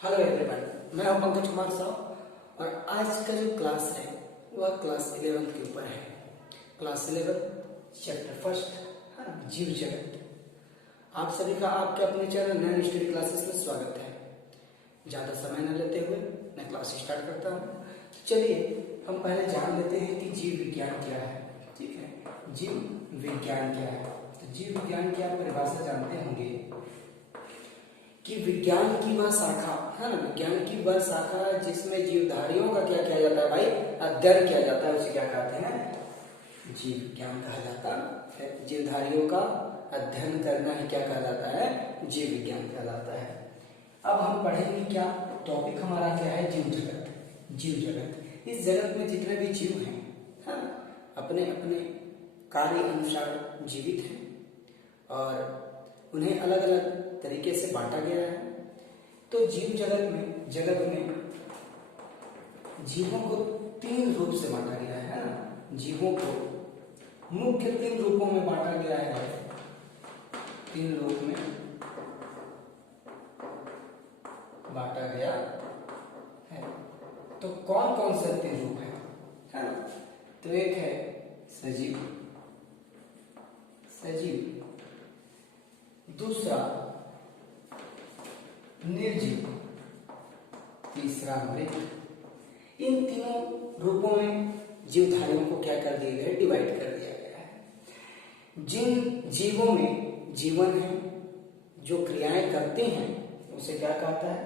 Hello everyone, मैं हूं पंकज कुमार साहब और आज का जो क्लास है वह क्लास 11 के ऊपर है। क्लास 11 चैप्टर फर्स्ट, जीव जगत। आप सभी का आपके अपने चैनल नैन स्टडी क्लासेस में स्वागत है। ज़्यादा समय न लेते हुए मैं क्लास स्टार्ट करता हूँ। चलिए हम पहले जान लेते हैं कि जीव विज्ञान क्या है। ठीक है, जीव विज्ञान क्या है। तो जीव विज्ञान की आप परिभाषा जानते होंगे कि विज्ञान की वह शाखा है ना, विज्ञान की वह शाखा जिसमें जीवधारियों का क्या किया जाता है भाई, अध्ययन किया जाता है, उसे क्या कहते हैं, जीव विज्ञान कहा जाता है। जीवधारियों का अध्ययन करना ही क्या कहलाता है, जीव विज्ञान कहलाता है। अब हम पढ़ेंगे क्या, टॉपिक हमारा क्या है, जीव जगत। जीव जगत, इस जगत में जितने भी जीव हैं है ना, अपने अपने कार्य अनुसार जीवित हैं और उन्हें अलग अलग तरीके से बांटा गया है। तो जीव जगत में जीवों को 3 रूप से बांटा गया है ना। जीवों को मुख्य 3 रूपों में बांटा गया है। 3 रूप में बांटा गया है। तो कौन कौन से 3 रूप है ना। तो एक है सजीव, दूसरा निर्जीव, तीसरा मृत। इन तीनों रूपों में जीवधारियों को क्या कर दिया गया है, डिवाइड कर दिया गया है। जिन जीवों में जीवन है, जो क्रियाएं करते हैं, उसे क्या कहता है,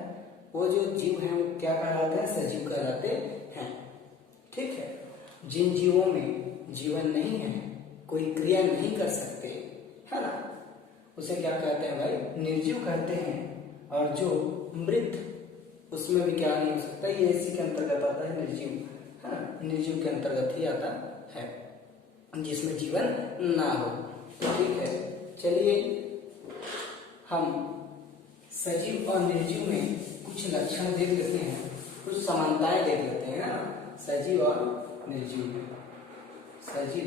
वो जो जीव हैं वो क्या कहलाते हैं, सजीव कहलाते हैं। ठीक है, जिन जीवों में जीवन नहीं है, कोई क्रिया नहीं कर सकते है ना, उसे क्या कहते हैं भाई, निर्जीव कहते हैं। और जो मृत, उसमें भी क्या नहीं हो सकता, ये इसी के अंतर्गत आता है, निर्जीव है ना, निर्जीव के अंतर्गत ही आता है, जिसमें जीवन ना हो। तो ठीक है, चलिए हम सजीव और निर्जीव में कुछ लक्षण देख लेते हैं, कुछ समानताएं देख लेते हैं ना, सजीव और निर्जीव में, सजीव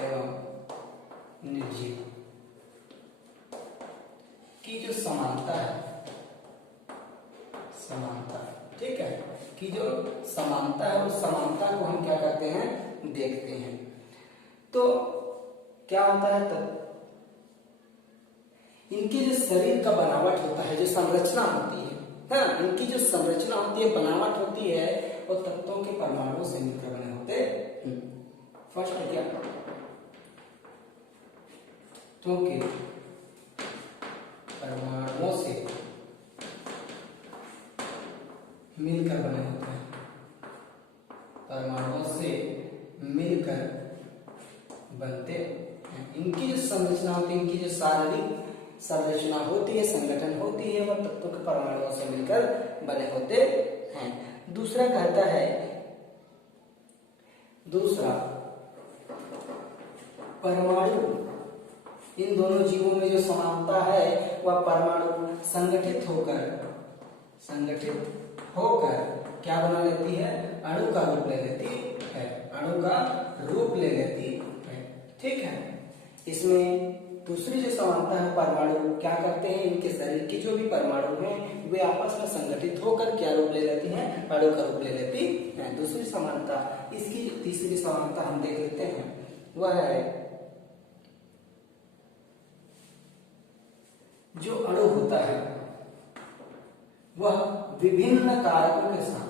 एवं निर्जीव की जो समानता है, ठीक है, कि जो समानता है उस समानता को हम क्या करते हैं, देखते हैं। तो क्या होता है, तब इनकी जो शरीर का बनावट होता है, जो संरचना होती है ना, इनकी जो संरचना होती है, बनावट होती है, वो तत्वों के परमाणुओं से मिलकर बने होते हैं। फर्स्ट है क्या, तो के परमाणुओं से मिलकर बने होते हैं, परमाणुओं से मिलकर बनते हैं। इनकी जो संरचना होती है, इनकी जो शारीरिक संरचना होती है, संगठन होती है, वह तत्वों के परमाणुओं से मिलकर बने होते हैं। दूसरा कहता है, दूसरा परमाणु, इन दोनों जीवों में जो समानता है वह परमाणु संगठित होकर क्या बना लेती है, अणु का रूप ले लेती है, अणु का रूप ले लेती है। ठीक है, इसमें दूसरी जो समानता है, परमाणु क्या करते हैं, इनके शरीर के जो भी परमाणु हैं वे आपस में संगठित होकर क्या रूप ले लेती हैं, अणु का रूप ले लेती है। दूसरी समानता, इसकी तीसरी समानता हम देख लेते हैं, वह है जो अणु होता है वह विभिन्न कारकों के साथ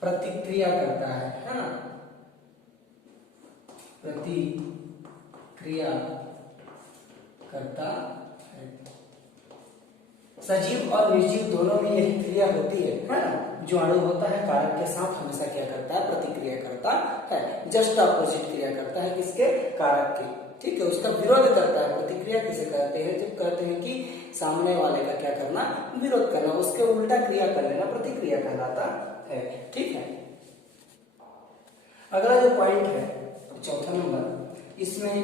प्रतिक्रिया करता है ना, प्रतिक्रिया करता है। सजीव और निर्जीव दोनों में यही क्रिया होती है ना, जो अणु होता है कारक के साथ हमेशा क्या करता है, प्रतिक्रिया करता है, जस्ट अपोजिट क्रिया करता है किसके, कारक के। ठीक है, उसका विरोध करता है। प्रतिक्रिया किसे कहते हैं, जब कहते हैं कि सामने वाले का क्या करना, विरोध करना, उसके उल्टा क्रिया कर लेना प्रतिक्रिया कहलाता है। ठीक है, अगला जो पॉइंट है, चौथा नंबर, इसमें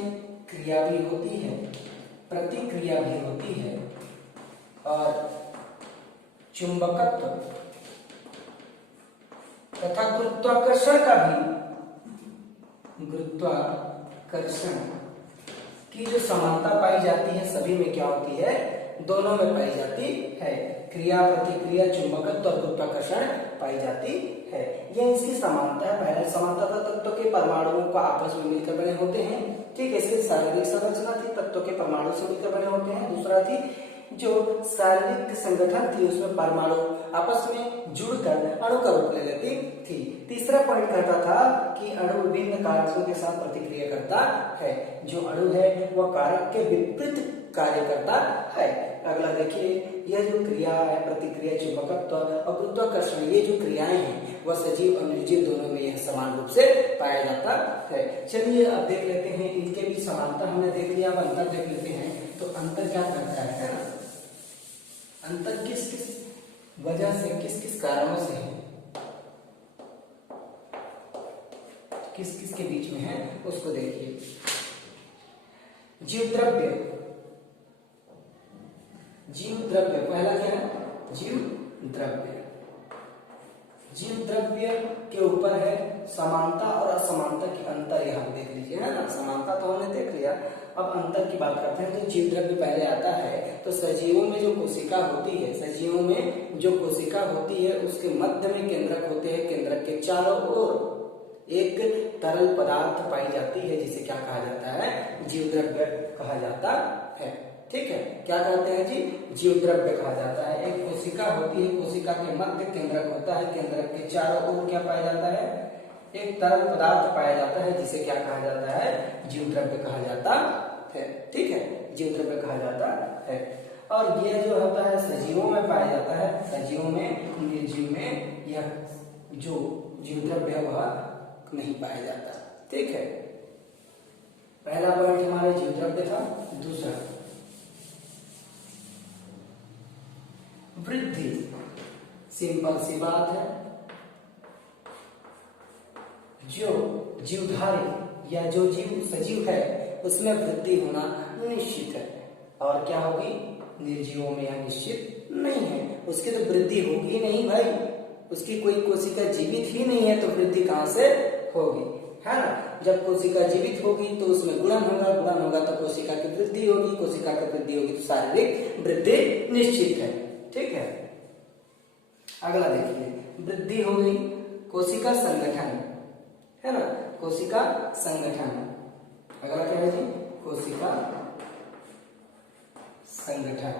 क्रिया भी होती है, प्रतिक्रिया भी होती है और चुंबकत्व तथा गुरुत्वाकर्षण का भी गुरुत्वाकर्षण की जो समानता पाई जाती है सभी में क्या होती है, दोनों में पाई जाती है। क्रिया प्रतिक्रिया चुंबकत्व और गुरुत्वाकर्षण पाई जाती है। यह इसकी समानता है। पहले समानता था तत्व के परमाणुओं को आपस में मिलकर बने होते हैं, ठीक है। इसकी शारीरिक संरचना थी, तत्व के परमाणु से मिलकर बने होते हैं। दूसरा थी जो शारीरिक संगठन थी, उसमें परमाणु आपस में जुड़कर अणु का रूप ले लेती थी। तीसरा पॉइंट कहता था कि अणु विभिन्न कारकों के साथ प्रतिक्रिया करता है। जो अणु है वह कारक के विपरीत कार्य करता है। अगला देखिए, यह जो क्रिया है प्रतिक्रिया चुंबकत्व और गुरुत्वाकर्षण, ये जो क्रियाएं हैं वह सजीव और निर्जीव दोनों में यह समान रूप से पाया जाता है। चलिए अब देख लेते हैं, इनके बीच समानता हमने देख लिया, अब अंतर देख लेते हैं। तो अंतर क्या करता है ना, अंतर किस किस वजह से, किस किस कारणों से है, किस किस के बीच में है उसको देखिए। जीव द्रव्य, जीव द्रव्य पहला क्या है, जीव द्रव्य। जीव द्रव्य के ऊपर है समानता और असमानता की अंतर, यहां देख लीजिए है ना। समानता तो हमने देख लिया, अब अंतर की बात करते हैं। जो जीव द्रव्य पहले आता है तो सजीवों में जो कोशिका होती है, सजीवों में जो कोशिका होती है उसके मध्य में केंद्रक होते हैं। केंद्रक के चारों ओर एक तरल पदार्थ पाई जाती है जिसे क्या कहा जाता है, जीव द्रव्य कहा जाता है। ठीक है, क्या कहते हैं जी, जीव द्रव्य कहा जाता है। एक कोशिका होती है, कोशिका के मध्य केंद्रक होता है, केंद्रक के चारों ओर क्या पाया जाता है, एक तरल पदार्थ पाया जाता है जिसे क्या कहा जाता है, जीव द्रव्य कहा जाता है। ठीक है, जीव द्रव्य कहा जाता है। और यह जो होता है सजीवों में पाया जाता है, सजीवों में, निर्जीव में यह जो जीव द्रव्य है वह नहीं पाया जाता। ठीक है, पहला पॉइंट हमारे जीव द्रव्य था। दूसरा वृद्धि, सिंपल सी बात है, जो जीवधारी या जो जीव सजीव है उसमें वृद्धि होना निश्चित है। और क्या होगी, निर्जीवों में यह निश्चित नहीं है, उसकी तो वृद्धि होगी नहीं भाई, उसकी कोई कोशिका जीवित ही नहीं है तो वृद्धि कहां से होगी, है ना। जब कोशिका जीवित होगी तो उसमें गुणन होगा, गुणन होगा तो कोशिका की वृद्धि होगी, कोशिका की वृद्धि होगी तो शारीरिक वृद्धि निश्चित है। ठीक है, अगला देखिए, वृद्धि हो गई, कोशिका संगठन, है ना, कोशिका संगठन। अगला क्या है जी, कोशिका संगठन।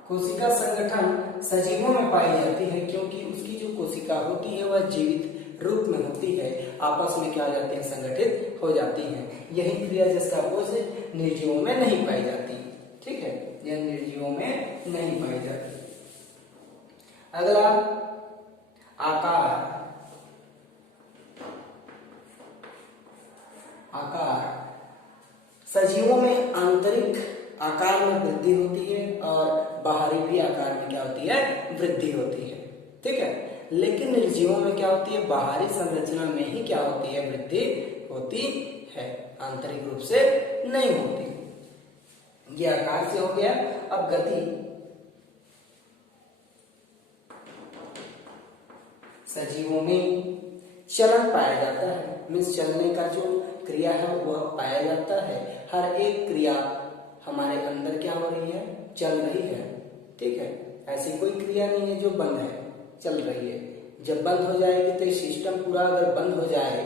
कोशिका संगठन सजीवों में पाई जाती है क्योंकि उसकी जो कोशिका होती है वह जीवित रूप में होती है, आपस में क्या हो जाती है, संगठित हो जाती है। यही क्रिया जिसका अपोजिट निर्जीवों में नहीं पाई जाती। ठीक है, यह निर्जीवों में नहीं पाई जाती। अगला आकार, आकार सजीवों में आंतरिक आकार में वृद्धि होती है और बाहरी भी आकार में क्या होती है, वृद्धि होती है। ठीक है, लेकिन निर्जीवों में क्या होती है, बाहरी संरचना में ही क्या होती है, वृद्धि होती है, आंतरिक रूप से नहीं होती। ये आकार से हो गया। अब गति, सजीवों में चलन पाया जाता है, मीन्स चलने का जो क्रिया है वह पाया जाता है। हर एक क्रिया हमारे अंदर क्या हो रही है, चल रही है। ठीक है, ऐसी कोई क्रिया नहीं है जो बंद है, चल रही है। जब बंद हो जाएगी तो सिस्टम पूरा अगर बंद हो जाए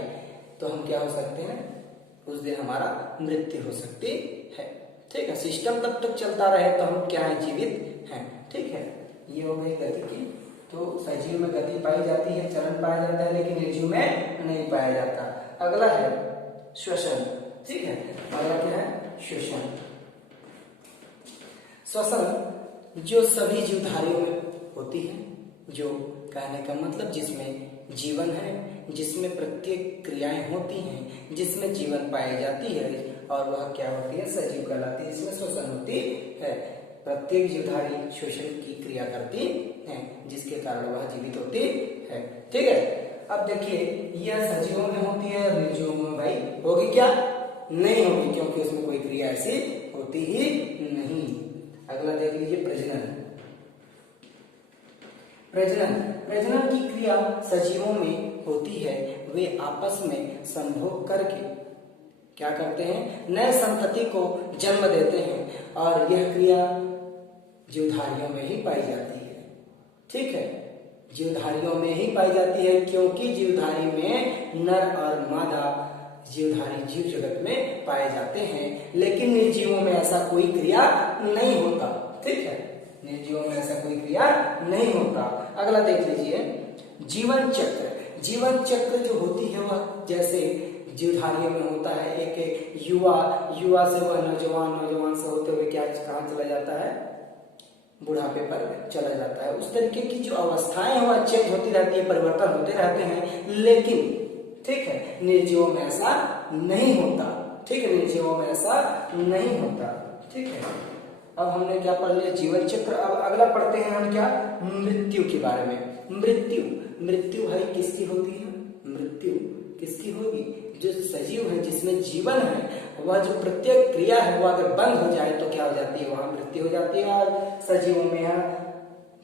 तो हम क्या हो सकते हैं, उस दिन हमारा मृत्यु हो सकती है। ठीक है, सिस्टम तब तक चलता रहे तो हम क्या है, जीवित हैं। ठीक है, ये हो गई गति की। तो सजीव में गति पाई जाती है, चलन पाया जाता है, लेकिन निर्जीव में नहीं पाया जाता। अगला है श्वसन। ठीक है, अगला क्या है, श्वसन। श्वसन जो सभी जीवधारियों में होती है, जो कहने का मतलब जिसमें जीवन है, जिसमें प्रत्येक क्रियाएं होती हैं, जिसमें जीवन पाई जाती है, और वह क्या होती है, सजीव कहलाती है। इसमें श्वसन होती है। प्रत्येक जीवधारी श्वसन की क्रिया करती है जिसके कारण वह जीवित होती है। ठीक है, अब देखिए, यह सजीवों में होती है, निर्जीवों में भाई होगी क्या, नहीं होगी, क्योंकि उसमें कोई क्रिया ऐसी होती ही नहीं। अगला देख लीजिए, प्रजनन। प्रजनन प्रजनन की क्रिया सजीवों में होती है, वे आपस में संभोग करके क्या करते हैं, नए संतति को जन्म देते हैं और यह क्रिया जीवधारियों में ही पाई जाती है। ठीक है, जीवधारियों में ही पाई जाती है, क्योंकि जीवधारी में नर और मादा जीवधारी जीव जगत में पाए जाते हैं, लेकिन निर्जीवों में ऐसा कोई क्रिया नहीं होता। ठीक है, निर्जीवों में ऐसा कोई क्रिया नहीं होता। अगला देख लीजिए, जीवन चक्र। जीवन चक्र जो होती है वह जैसे जीवधारियों में होता है, एक युवा से वह नौजवान से होते हुए क्या कहाँ चला जाता है, बुढ़ापे पर चला जाता है। उस तरीके की जो अवस्थाएं हैं वह चेंज होती रहती है, परिवर्तन होते रहते हैं, लेकिन ठीक है, निर्जीवों में ऐसा नहीं होता। ठीक है, निर्जीवों में ऐसा नहीं होता। ठीक है, अब हमने क्या पढ़ लिया, जीवन चक्र। अब अगला पढ़ते हैं हम क्या, मृत्यु के बारे में। मृत्यु भाई किसकी होती है, मृत्यु किसकी होगी, जो सजीव है, जिसमें जीवन है, वह जो प्रत्येक क्रिया है वह अगर बंद हो जाए तो क्या हो जाती है, वहां मृत्यु हो जाती है। और सजीवों में यह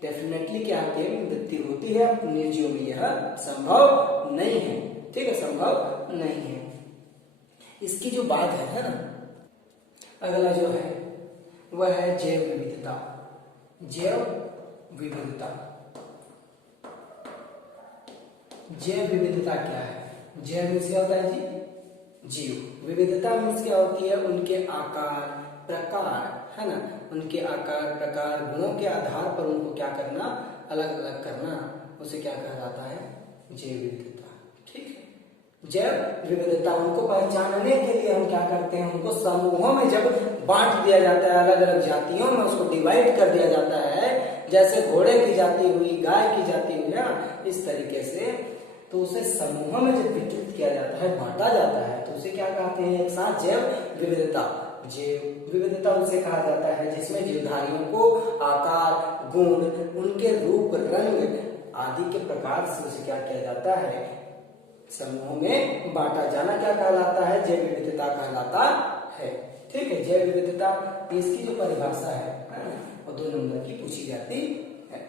डेफिनेटली क्या होती है, मृत्यु होती है। निर्जीव में यह संभव नहीं है। ठीक है, संभव नहीं है। इसकी जो बात है ना, अगला जो है वह है जैव विविधता। जैव विविधता, जैव विविधता क्या है, जैव मीन्स क्या होता है जी, जीव। विविधता मीन्स क्या होती है, उनके आकार प्रकार, है ना, उनके आकार प्रकार गुणों के आधार पर उनको क्या करना, अलग अलग करना, उसे क्या कहा जाता है, जैव विविधता। ठीक है, जैव विविधता, उनको पहचानने के लिए हम क्या करते हैं, उनको समूहों में जब बांट दिया जाता है, अलग अलग जातियों में उसको डिवाइड कर दिया जाता है, जैसे घोड़े की जाति हुई, गाय की जाति हुई ना, इस तरीके से, तो उसे समूहों में जब वितरित किया जाता है, बांटा जाता है, तो उसे क्या कहते हैं, एक साथ जैव विविधता। जैव विविधता उसे कहा जाता है जिसमें जीवधारियों को आकार गुण, उनके रूप रंग आदि के प्रकार से उसे क्या किया जाता है, समूहों में बांटा जाना क्या कहलाता है, जैव विविधता कहलाता है। ठीक है, जैव विविधता इसकी जो परिभाषा है वो 2 नंबर की पूछी जाती है।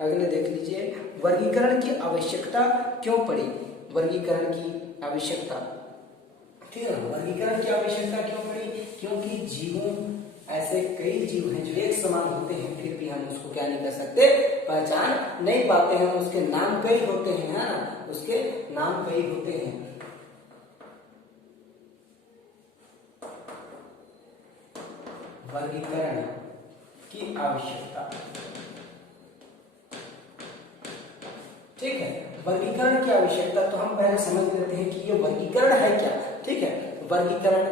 अगले देख लीजिए, वर्गीकरण की आवश्यकता क्यों पड़ी, वर्गीकरण की आवश्यकता। ठीक है, वर्गीकरण की आवश्यकता क्यों पड़ी, क्योंकि जीवों, ऐसे कई जीव हैं जो एक समान होते हैं, फिर भी हम उसको क्या नहीं कर सकते, पहचान नहीं पाते हैं, उसके नाम कई होते हैं, है ना, उसके नाम कई होते हैं। वर्गीकरण की आवश्यकता। ठीक है, वर्गीकरण की आवश्यकता, तो हम पहले समझ लेते हैं कि ये वर्गीकरण है क्या। ठीक है, वर्गीकरण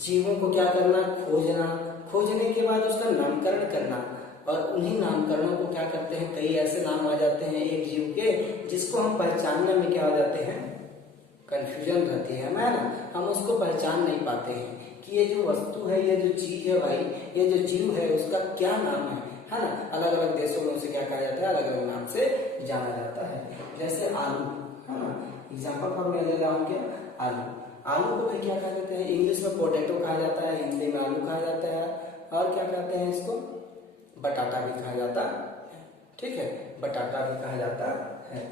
जीवों को क्या करना, खोजना, खोजने के बाद उसका नामकरण करना, और उन्हीं नामकरणों को क्या करते हैं, कई ऐसे नाम आ जाते हैं एक जीव के जिसको हम पहचानने में क्या हो जाते हैं, कंफ्यूजन रहती है ना, हम उसको पहचान नहीं पाते हैं कि ये जो वस्तु है, ये जो चीज है भाई, ये जो जीव है उसका क्या नाम है ना। अलग अलग देशों में उसे क्या कहा जाता है, अलग अलग नाम से जाना जाता है। जैसे आलू, है ना, एग्जाम्पल पर मैं ले रहा हूँ, क्या आलू, आलू को भाई क्या कहा जाता है, इंग्लिश में पोटैटो कहा जाता है, हिंदी में आलू कहा जाता है, और क्या कहते हैं इसको, बटाटा भी कहा जाता है। ठीक है, बटाटा भी कहा जाता है।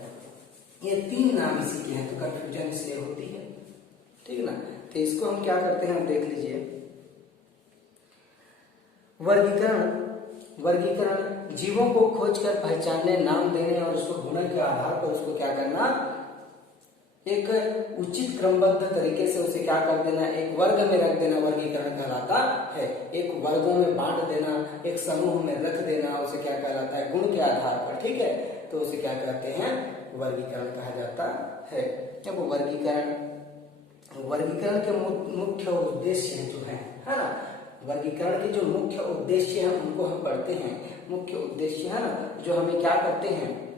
ये 3 नाम इसी के हैं, तो कंफ्यूजन इसलिए होती है। ठीक है ना, तो इसको हम क्या करते हैं, हम देख लीजिए, वर्गीकरण जीवों को खोजकर पहचानने, नाम देने और उसको गुणों के आधार पर उसको क्या करना, एक उचित क्रमबद्ध तरीके से उसे क्या कर देना, एक वर्ग में रख देना, वर्गीकरण कहलाता है। एक वर्गों में बांट देना, एक समूह में रख देना, उसे क्या कहलाता है, गुण के आधार पर। ठीक है, तो उसे क्या कहते हैं, वर्गीकरण कहा जाता है। जब वर्गीकरण के मुख्य उद्देश्य जो है ना, वर्गीकरण के जो मुख्य उद्देश्य हैं उनको हम पढ़ते हैं। मुख्य उद्देश्य है ना, जो हमें क्या करते हैं,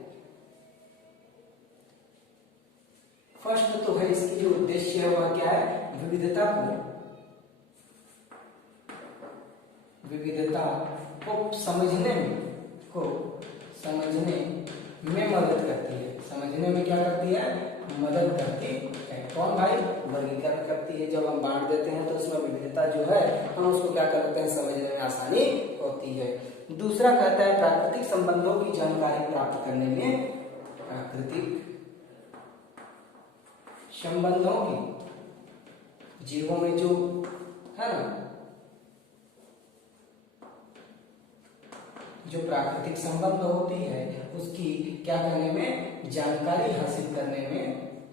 फर्स्ट तो है इसकी जो उद्देश्य है वह क्या है, विविधता को समझने में मदद करती है। समझने में क्या करती है, मदद करती है। कौन भाई, वर्गीकरण करती है। जब हम बांट देते हैं तो उसमें विविधता जो है हम उसको क्या करते हैं, समझने में आसानी होती है। दूसरा कहता है प्राकृतिक संबंधों की जानकारी प्राप्त करने में प्राकृतिक संबंधों की, जीवों में जो है ना, जो प्राकृतिक संबंध होती है उसकी क्या करने में, जानकारी हासिल करने में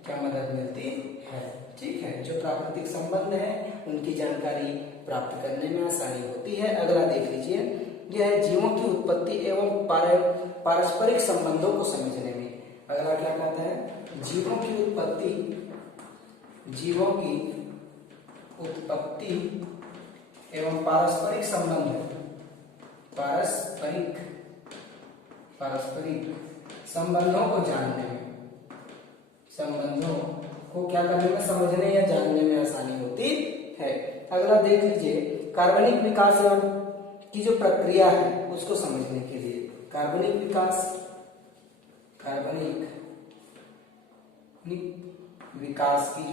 क्या मदद मिलती है। ठीक है, जो प्राकृतिक संबंध है उनकी जानकारी प्राप्त करने में आसानी होती है। अगला देख लीजिए, यह है जीवों की उत्पत्ति एवं पारस्परिक संबंधों को समझने में। अगला क्या कहता है, जीवों की उत्पत्ति, जीवों की उत्पत्ति एवं पारस्परिक संबंध, पारस्परिक संबंधों को जानने में, संबंधों को क्या करने में, समझने या जानने में आसानी होती है। अगला देख लीजिए, कार्बनिक विकास की जो प्रक्रिया है उसको समझने के लिए, कार्बनिक विकास, कार्बनिक विकास की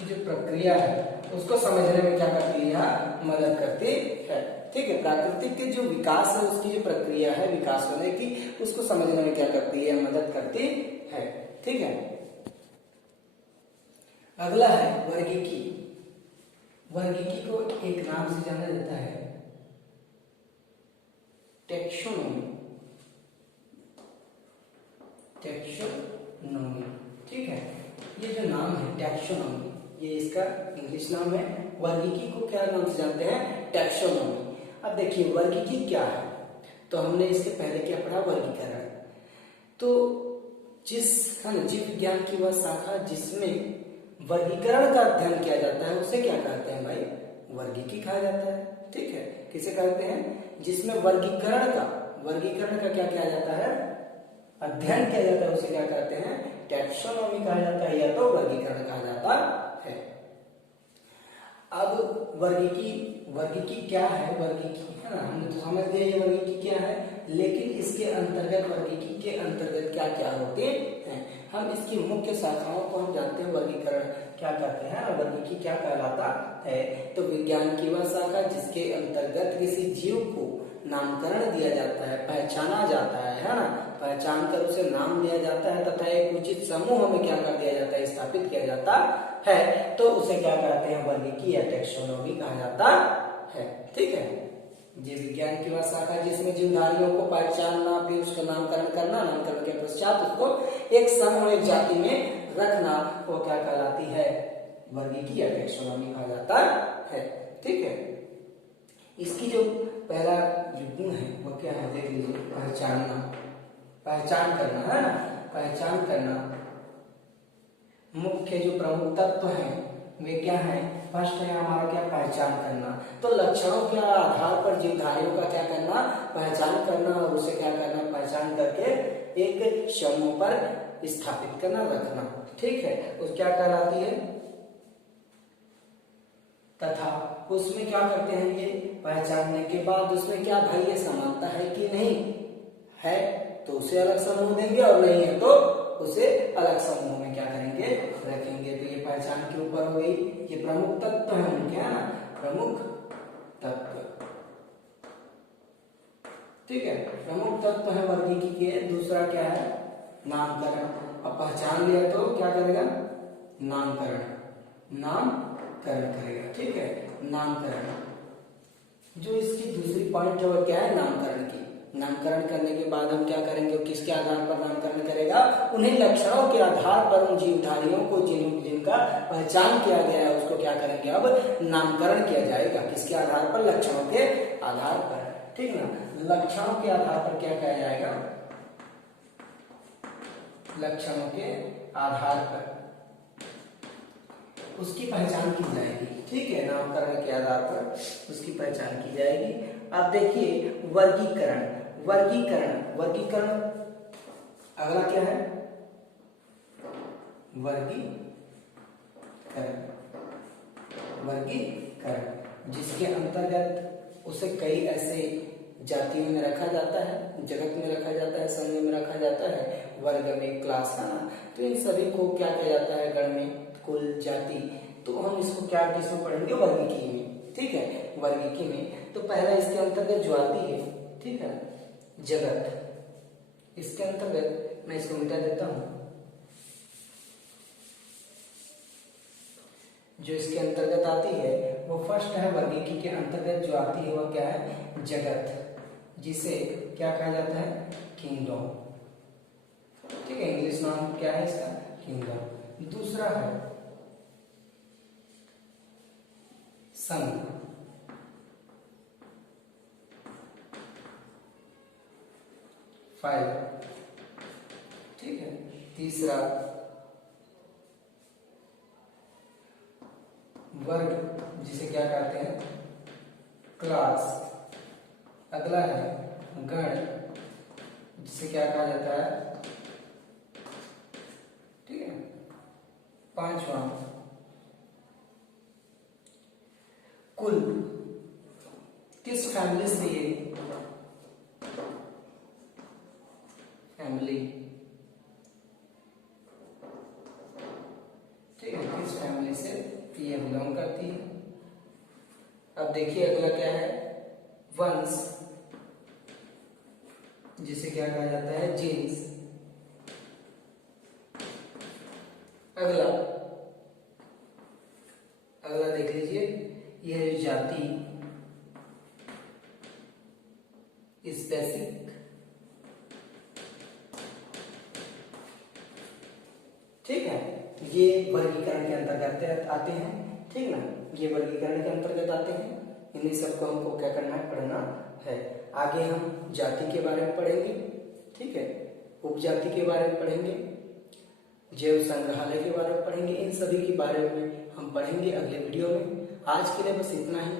जो प्रक्रिया है उसको समझने में क्या करती है, मदद करती है। ठीक है, प्राकृतिक के जो विकास है उसकी जो प्रक्रिया है विकास होने की, उसको समझने में क्या करती है, मदद करती है। ठीक है, अगला है वर्गीकी। वर्गीकी को एक नाम से जाना जाता है टैक्सोनॉमी, टैक्सोनॉमी। ठीक है, ये जो नाम है टैक्सोनॉमी, ये इसका इंग्लिश नाम है। वर्गीकी को क्या नाम से जानते हैं, टैक्सोनॉमी। अब देखिए वर्गीकी क्या है, तो हमने इसके पहले क्या पढ़ा, वर्गीकरण। तो जिस है ना जीव विज्ञान की वह शाखा जिसमें वर्गीकरण का अध्ययन किया जाता है उसे क्या कहते हैं भाई, वर्गीकी कहा जाता है। ठीक है, किसे कहते हैं, जिसमें वर्गीकरण का क्या किया जाता है, अध्ययन किया जाता है, उसे क्या कहते हैं, टैक्सोनॉमी कहा जाता है या तो वर्गीकरण कहा जाता है। अब वर्गीकी क्या है, वर्गीकी है ना, हमने तो समझ लिया ये वर्गीकी क्या है, लेकिन इसके अंतर्गत, वर्गीकी के अंतर्गत क्या क्या होते हैं, हम इसकी मुख्य शाखाओं को हम जानते हैं। वर्गीकरण क्या कहते हैं, वर्गीकी क्या कहलाता है, तो विज्ञान की वह शाखा जिसके अंतर्गत किसी जीव को नामकरण दिया जाता है, पहचाना जाता है ना, पहचान कर उसे नाम दिया जाता है तथा एक उचित समूह में क्या कर दिया जाता है, स्थापित किया जाता है, तो उसे क्या कहते हैं, वर्गीकी या टैक्सोनॉमी कहा जाता है। ठीक है, जीव विज्ञान की वह शाखा जिसमें जीवधारियों को पहचानना, फिर उसका नामकरण करना, नामकरण के पश्चात उसको एक समूह, एक जाति में रखना, वो क्या कहलाती है, वर्गीकी या टैक्सोनॉमी कहा जाता है। ठीक है, इसकी जो पहला जो गुण है वो क्या है, देख लीजिए, पहचानना, पहचान करना है ना, पहचान करना। मुख्य जो प्रमुख तत्व हैं वे क्या है, फर्स्ट है हमारा क्या, पहचान करना। तो लक्षणों के आधार पर जीवधारियों का क्या करना, पहचान करना, और उसे क्या करना, पहचान करके एक समूह पर स्थापित करना, रखना। ठीक है, उस क्या कहलाती है, तथा उसमें क्या करते हैं, ये पहचानने के बाद उसमें क्या भाई ये समानता है कि नहीं है, तो उसे अलग समूह देंगे, और नहीं है तो उसे अलग समूह में क्या करेंगे, रखेंगे। तो ये पहचान के ऊपर हो गई, ये प्रमुख तत्व है उनके, है ना, प्रमुख तत्व। ठीक है, प्रमुख तत्व है वर्गीकी के। दूसरा क्या है, नामकरण। अब पहचान लिया तो क्या करेगा, नामकरण, नामकरण करेगा। ठीक है, नामकरण, जो इसकी दूसरी पॉइंट है वो क्या है, नामकरण की। नामकरण करने के बाद हम क्या करेंगे, किसके आधार पर नामकरण करेगा, उन्हीं लक्षणों के आधार पर उन जीवधारियों को जिनका पहचान किया गया है उसको क्या करेंगे, अब नामकरण किया जाएगा। किसके आधार पर, लक्षणों के आधार पर। ठीक ना, लक्षणों के आधार पर क्या किया जाएगा, लक्षणों के आधार पर उसकी पहचान की जाएगी। ठीक है, नामकरण के आधार पर उसकी पहचान की जाएगी। अब देखिए वर्गीकरण, वर्गीकरण अगला क्या है, वर्गीकरण जिसके अंतर्गत उसे कई ऐसे जातियों में रखा जाता है, जगत में रखा जाता है, समूह में रखा जाता है, वर्ग में, क्लास है ना, तो इन सभी को क्या किया जाता है, गण में, कुल, जाति। तो हम इसको क्या किसमें पढ़ेंगे, वर्गीकी में। ठीक है, वर्गीकी में। तो पहला इसके अंतर्गत जो आती है, ठीक है, जगत। इसके अंतर्गत मैं इसको मिटा देता हूं। जो इसके अंतर्गत आती है वो फर्स्ट है, वर्गीकी के अंतर्गत जो आती है वह क्या है, जगत, जिसे क्या कहा जाता है, किंगडम। ठीक है, इंग्लिश नाम क्या है इसका, किंगडम। दूसरा है संघ। फाइव। ठीक है, तीसरा वर्ग, जिसे क्या कहते हैं, क्लास। अगला है गण, जिसे क्या कहा जाता है, ठीक है। पांचवा कुल। किस फैमिली से ये, फैमिली, ठीक है, किस फैमिली से ये बिलोंग करती है। अब देखिए अगला क्या है, वंश, जिसे क्या कहा जाता है, जीन्स। अगला अगला देख लीजिए, यह है जाति, स्पेसिफिक। ठीक है, ये वर्गीकरण के अंतर्गत आते हैं। ठीक ना, ये वर्गीकरण के अंतर्गत आते हैं। इन्हीं सबको हमको क्या करना है, पढ़ना है। आगे हम जाति के बारे में पढ़ेंगे, ठीक है, उपजाति के बारे में पढ़ेंगे, जैव संग्रहालय के बारे में पढ़ेंगे। इन सभी के बारे में हम पढ़ेंगे अगले वीडियो में। आज के लिए बस इतना ही।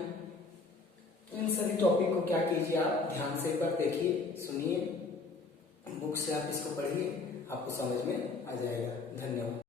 इन सभी टॉपिक को क्या कीजिए, आप ध्यान से एक बार देखिए, सुनिए, बुक से आप इसको पढ़िए, आपको समझ में आ जाएगा। धन्यवाद।